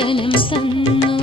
ദർശനം തന്നു.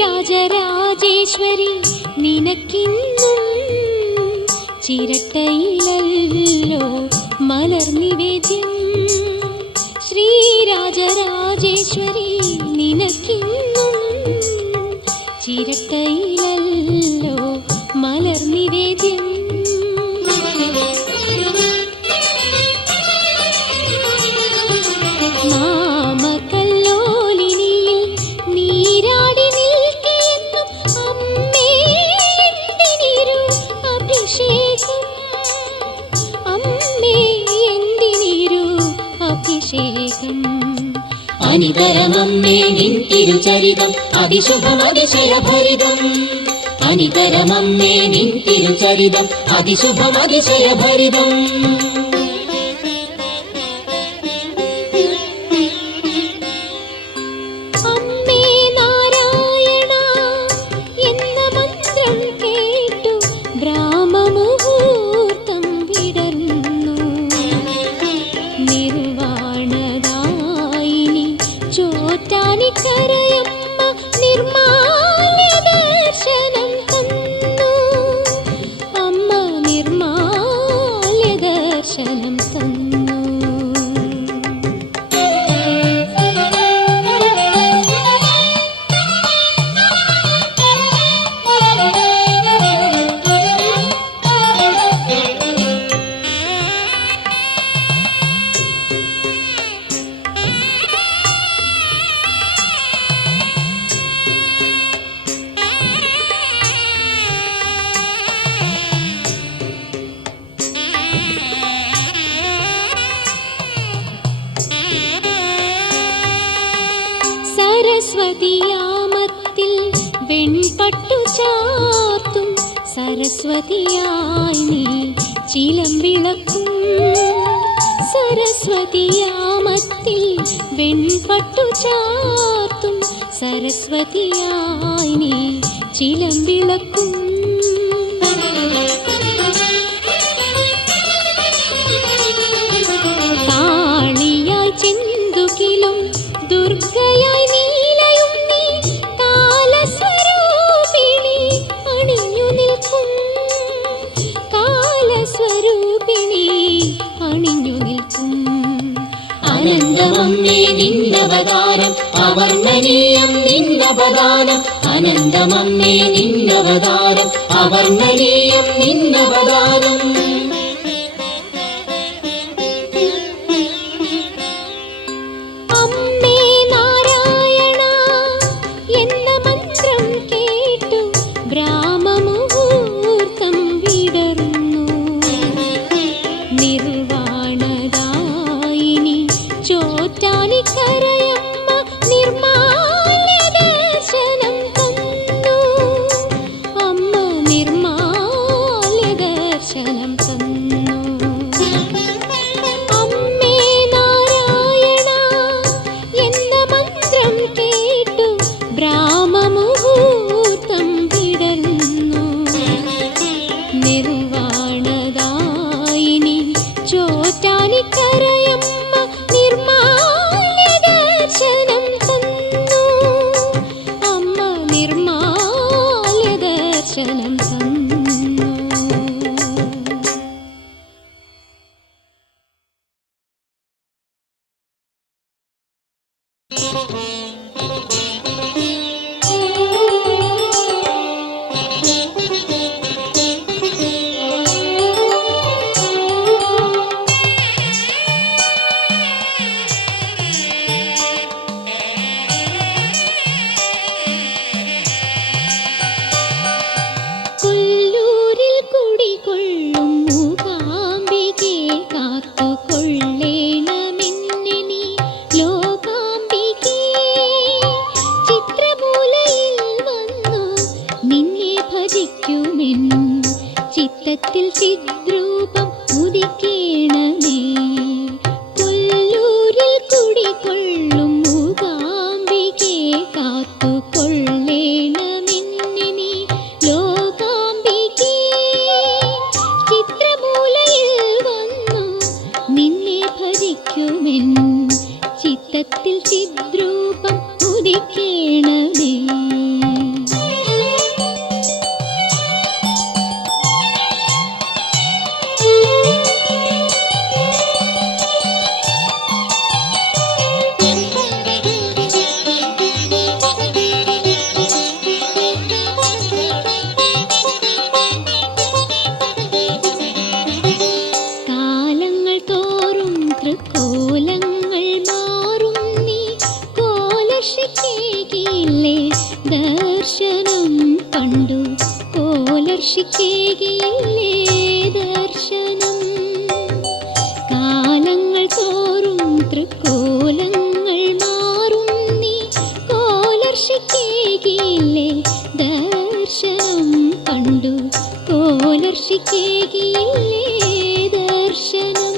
രാജരാജേശ്വരി നിനക്കിന്നും ചിരട്ടയിലല്ലോ മലർനിവേദ്യം. ശ്രീരാജരാജേശ്വരി നിനക്കിന്നും ചിരട്ടയിലല്ലോ മലർനിവേദ്യം. അനിതരമമ്മേ നിൻ തിരുചരിതം അതിശുഭം അതിശയഭരിതം. അനിതരമമ്മേ നിൻ തിരുചരിതം അതിശുഭം അതിശയഭരിതം. അമ്മേ നാരായണ എന്ന മന്ത്രം കേട്ടു ബ്രാഹ്മമുഹൂർത്തം വിടർന്നു. നിർവാണദായിനി ചോറ്റാനിക്കരയമ്മ നിർമാല്യ ദർശനം തന്നു. അമ്മ നിർമാല്യ ദർശനം തന്നു. സരസ്വതിയാമത്തിൽ വെൺപട്ടു ചാർത്തും സരസ്വതിയായി നീ ചിലമ്പിളക്കും. സരസ്വതിയാമത്തിൽ വെൺപട്ടു ചാർത്തും സരസ്വതിയായി നീ ചിലമ്പിളക്കും. താളിയായി ചെന്തുകിലും ദുർഗയായി നീലയും നീ കാലസ്വരൂപിണി അണിഞ്ഞു നിൽക്കും. കാലസ്വരൂപിണി അണിഞ്ഞു നിൽക്കും. അനന്തമമ്മേ നിന്നവതാരം അവർണ്ണനീയം നിന്നവദാനം. അനന്തമമ്മേ നിന്നവതാരം അവർണ്ണനീയം നിന്നവദാനം. ചോറ്റാനിക്കരയമ്മ നിർമാല്യ ദർശനം തന്നു. അമ്മ നിർമാല്യ ദർശനം തന്നു. അമ്മേ നാരായണ എന്ന മന്ത്രം കേട്ടു ബ്രാഹ്മമുഹൂർത്തം വിടർന്നു. നിർവാണദായിനി ചോറ്റാനിക്കരയമ്മ നിർമാല്യ ദർശനം തന്നു. അമ്മ നിർമാല്യ ദർശനം തന്നു. കൊല്ലൂരിൽ കുടികൊള്ളും മൂകാംബികെ കാത്തുകൊള്ളേണം. ചിദ്രൂപം ഉദിക്കേണമേ. കാലങ്ങൾ തോറും തൃക്കോലങ്ങൾ മാറും നീ കോലർഷിക്കേകില്ലേ ദർശനം കണ്ടു കോലർഷിക്കേകില്ലേ ദർശനം. കാലങ്ങൾ തോറും തൃക്കോലങ്ങൾ മാറും നീ കോലർഷിക്കേകില്ലേ ദർശനം കണ്ടു കോലർഷിക്കേകില്ലേ ദർശനം.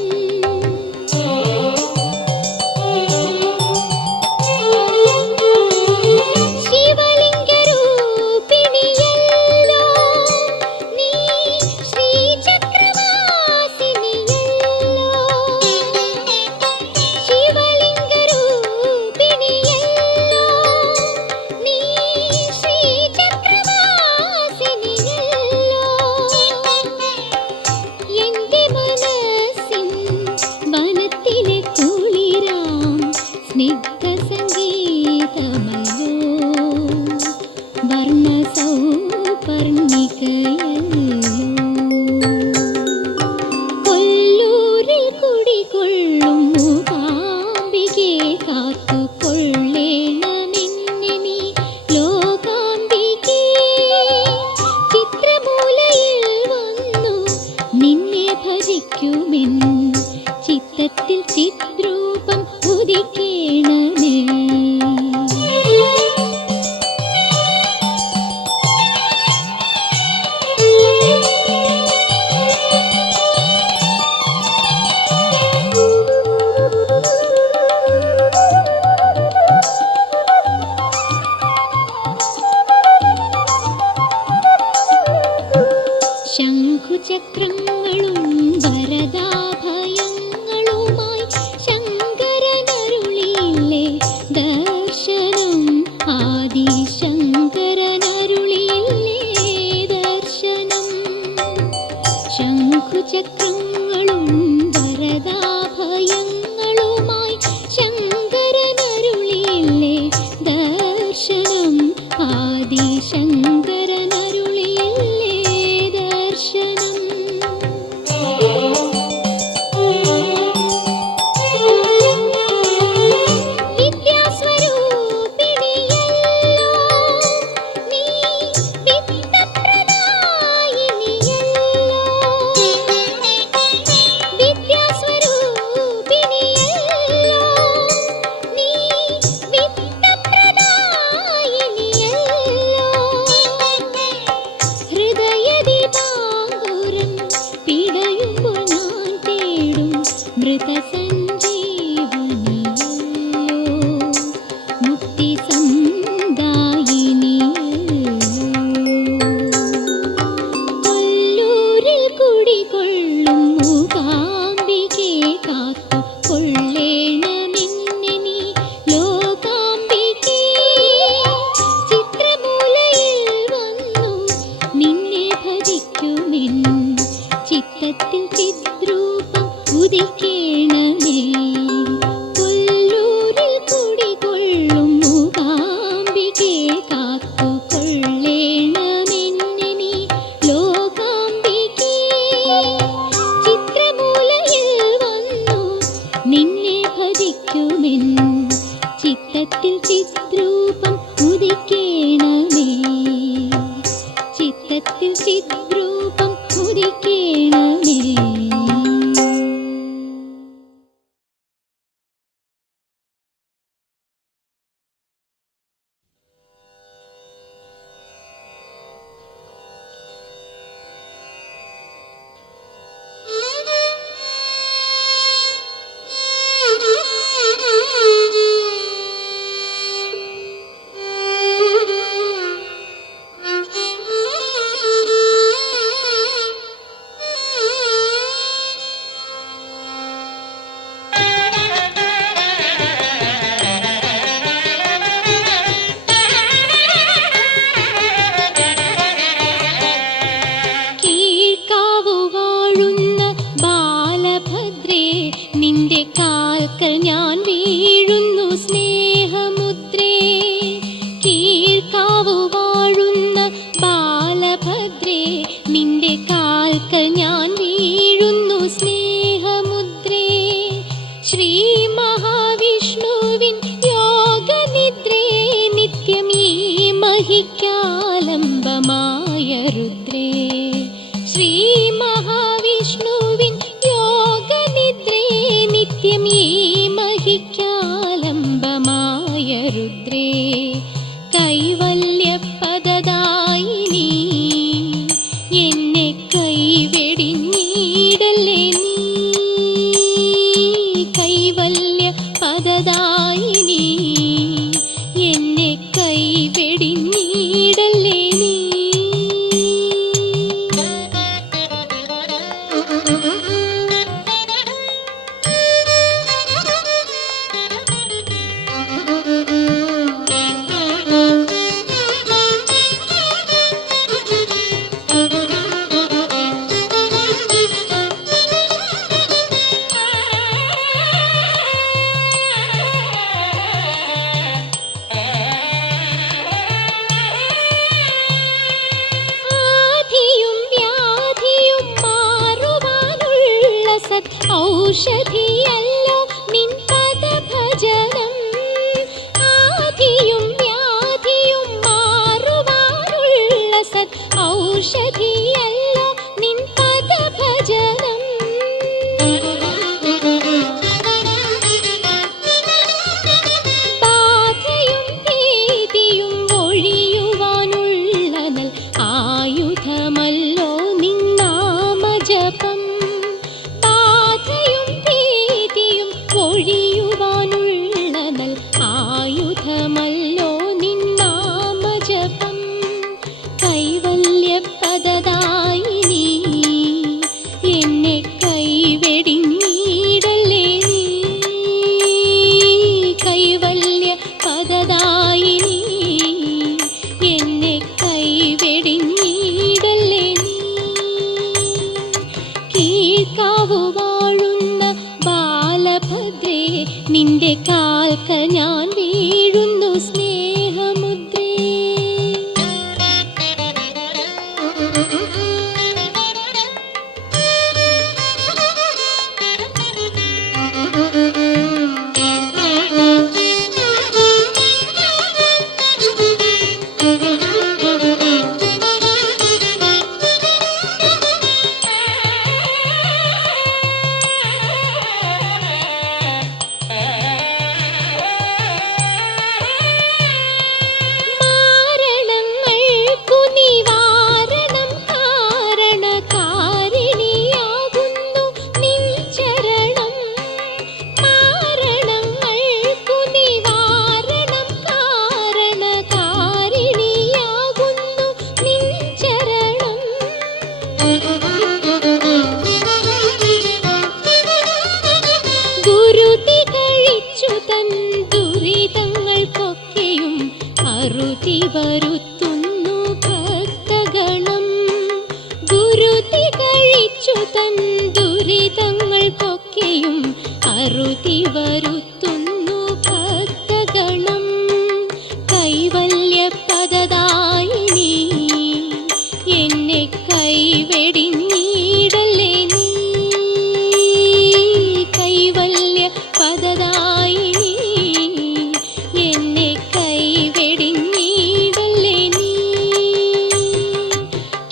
ശിവലിംഗരൂപിണിയല്ലോ നീ ശ്രീചക്രവാസിനിയല്ലോ. ശിവലിംഗരൂപിണിയല്ലോ നീ ശ്രീചക്രവാസിനിയല്ലോ. എന്റെ മനസ്സിൻ വനത്തിലെ കുളിരാം സ്നിഗ്ധ സംഗീതമല്ലോ വർണ്ണ സൗപർണികയല്ലോ. കൊല്ലൂരിൽ കുടികൊള്ളും മൂകാംബികെ കാത്തുകൊള്ളേണമെന്നെ നീ ലോകാംബികേ. ചിത്രമൂലയിൽ വന്നു നിന്നെ ഭജിക്കുമെൻ ചിത്തത്തിൽ ചിദ്രൂപം ഉദിക്കേണമേ. ശംഖുചക്രങ്ങളും വരദാഭയങ്ങളുമായി ശങ്കരനരുളിയില്ലേ ദർശനം. ആദിശങ്കരനരുളിയില്ലേ ദർശനം. ശംഖുചക്രങ്ങളും വരദാഭയങ്ങളുമായി ശങ്കരനരുളിയില്ലേ ദർശനം. ആദിശങ്കരനരുളിയില്ലേ ദർശനം. വിദ്യാസ്വരൂപിണിയല്ലോ നീ വിത്തപ്രദായിനിയല്ലോ. വിദ്യാസ്വരൂപിണിയല്ലോ നീ വിത്തപ്രദായിനിയല്ലോ. ഹൃദയദീപാങ്കുരം പിടയുമ്പോൾ ഞാൻ തേടും മൃതസഞ്ജീവനിയല്ലോ മുക്തിസന്ദായിനിയല്ലോ. കൊല്ലൂരിൽ കുടികൊള്ളും മൂകാംബികെ കാത്തുകൊള്ളേണമെന്നെ നീ ലോകാംബികേ. ചിത്രമൂലയിൽ വന്നു നിന്നെ ഭജിക്കുമെൻ ചിത്തത്തിൽ ചിദ്രൂപം ഉദിക്കേണമേ. കൊല്ലൂരിൽ കുടികൊള്ളും മൂകാംബികെ കാത്തുകൊള്ളേണമെന്നെ നീ ലോകാംബികേ. ചിത്രമൂലയിൽ വന്നു നിന്നെ ഭജിക്കുമെൻ ചിത്തത്തിൽ ചിദ്രൂപം ഉദിക്കേണമേ. ചിത്തത്തിൽ ചിദ്രൂപം ഉദിക്കേണമേ. സത് ഔഷധിയല്ലോ നിൻ പദഭജനം. ആധിയും വ്യാധിയും മാറുവാനുള്ള സത് ഔഷധിയല്ലോ നിൻ പദഭജനം. ബാധയും ഭീതിയും ഒഴിയുവാനുള്ള നൽ ആയുധമല്ലോ നിന്നാമജപം. ബാധയും ഭീതിയും ഒഴിയുവാനുള്ള നൽ ആയുധമല്ലോ നിന്നാമജപം. കൈവല്യപദദായിനി എന്നെ കൈവെടിഞ്ഞിടലേ നീ. കൈവല്യപദദായിനി എന്നെ കൈവെടിഞ്ഞിടലേ നീ. കീഴ്ക്കാവു വാഴുന്ന ബാലഭദ്രേ നിന്റെ കാൽക്കൽ ഞാൻ വീഴുന്നു സ്നേഹമുദ്രേ. മാരണങ്ങൾക്കു നിവാരണം കാരണകാരിണിയാകുന്നു നിൻ ചരണം. മാരണങ്ങൾക്കു നിവാരണം കാരണകാരിണിയാകുന്നു നിൻ ചരണം. ഗുരുതി കഴിച്ചു തൻ ദുരിതങ്ങൾക്കൊക്കെയും അറുതി വരുത്തുന്നു ഭക്തഗണം. ഗുരുതി കഴിച്ചു തൻ ദുരിതങ്ങൾക്കൊക്കെയും അറുതി വരുത്തുന്നു ഭക്തഗണം. കൈവല്യപദദായിനി എന്നെ കൈവെടിഞ്ഞിടലേ നീ. കൈവല്യപദദായിനി എന്നെ കൈവെടിഞ്ഞിടലേ നീ.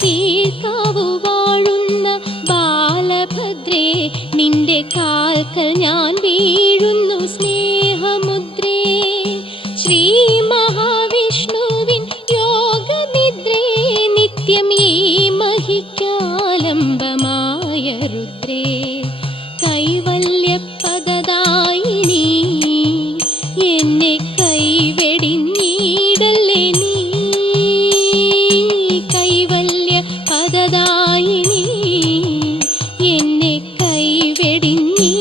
കീഴ്ക്കാവു വാഴുന്ന ബാലഭദ്രേ നിന്റെ കാൽക്കൽ ഞാൻ വീഴുന്നു സ്നേഹമുദ്രേ. ശ്രീ മഹാവിഷ്ണുവിൻ യോഗനിദ്രേ നിത്യം ഈ മഹിക്കാലംബമായ രുദ്രേ. കൈവല്യപദദായിനി എന്നെ കൈവെടിഞ്ഞിടലേ നീ. കൈവല്യപദദായിനി എന്നെ കൈവെടിഞ്ഞി